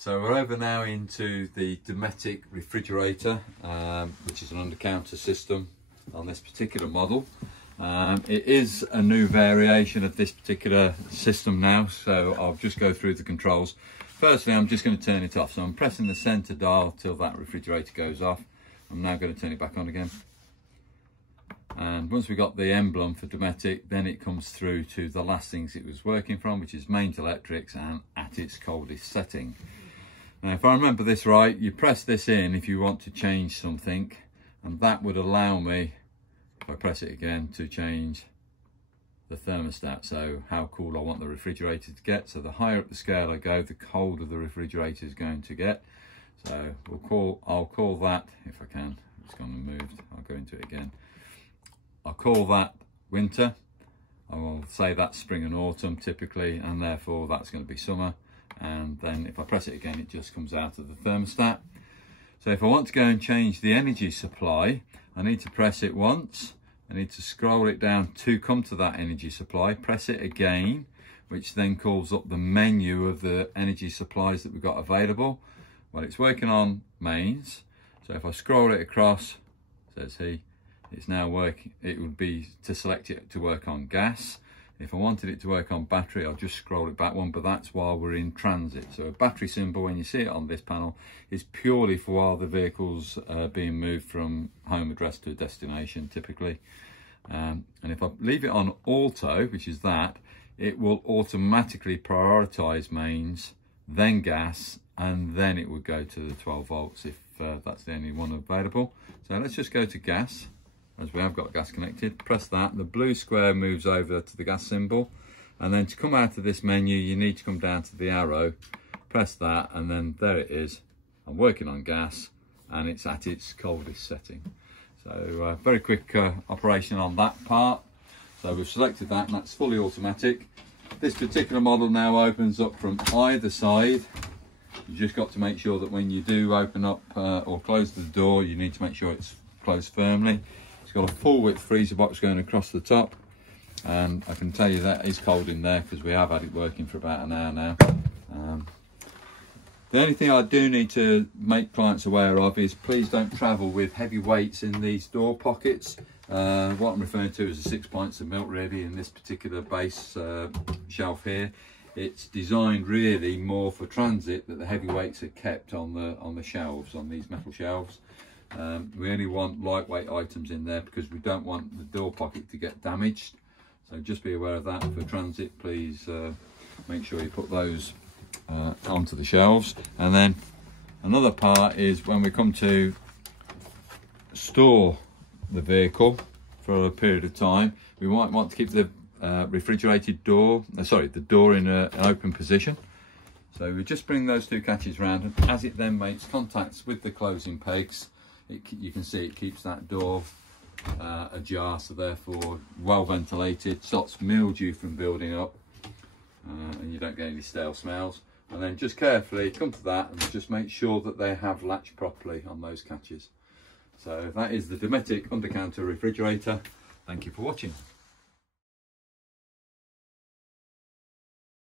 So we're over now into the dometic refrigerator, which is an under-counter system on this particular model. It is a new variation of this particular system now, so I'll just go through the controls. Firstly, I'm just going to turn it off. So I'm pressing the center dial till that refrigerator goes off. I'm now going to turn it back on again. And once we've got the emblem for dometic, then it comes through to the last things it was working from, which is mains electrics and at its coldest setting. Now, if I remember this right, you press this in if you want to change something, and that would allow me, if I press it again, to change the thermostat, so how cool I want the refrigerator to get. So the higher up the scale I go, the colder the refrigerator is going to get. So I'll call that, if I can, it's gone and moved, I'll go into it again. I'll call that winter. I will say that's spring and autumn typically, and therefore that's going to be summer. And then if I press it again, it just comes out of the thermostat. So if I want to go and change the energy supply, I need to press it once. I need to scroll it down to come to that energy supply, press it again, which then calls up the menu of the energy supplies that we've got available. Well, it's working on mains. So if I scroll it across, says he, it's now working. It would be to select it to work on gas. If I wanted it to work on battery, I'll just scroll it back one, but that's while we're in transit. So a battery symbol, when you see it on this panel, is purely for while the vehicle's being moved from home address to destination, typically. And if I leave it on auto, which is that, it will automatically prioritize mains, then gas, and then it would go to the 12 volts if that's the only one available. So let's just go to gas. As we have got gas connected, press that, the blue square moves over to the gas symbol, and then to come out of this menu you need to come down to the arrow, press that, and then there it is. I'm working on gas and it's at its coldest setting. So very quick operation on that part. So we've selected that and that's fully automatic. This particular model now opens up from either side. You just got to make sure that when you do open up or close the door, you need to make sure it's closed firmly. It's got a full width freezer box going across the top, and I can tell you that is cold in there because we have had it working for about an hour now. The only thing I do need to make clients aware of is please don't travel with heavy weights in these door pockets. What I'm referring to is the 6 pints of milk really in this particular base shelf here. It's designed really more for transit, that the heavy weights are kept on the shelves, on these metal shelves. We only want lightweight items in there because we don't want the door pocket to get damaged. So just be aware of that. For transit, please make sure you put those onto the shelves. And then another part is when we come to store the vehicle for a period of time, we might want to keep the refrigerated door, the door in an open position. So we just bring those two catches round, and as it then makes contacts with the closing pegs, you can see it keeps that door ajar, so therefore well ventilated, stops mildew from building up, and you don't get any stale smells. And then just carefully come to that and just make sure that they have latched properly on those catches. So that is the dometic under-counter refrigerator. Thank you for watching.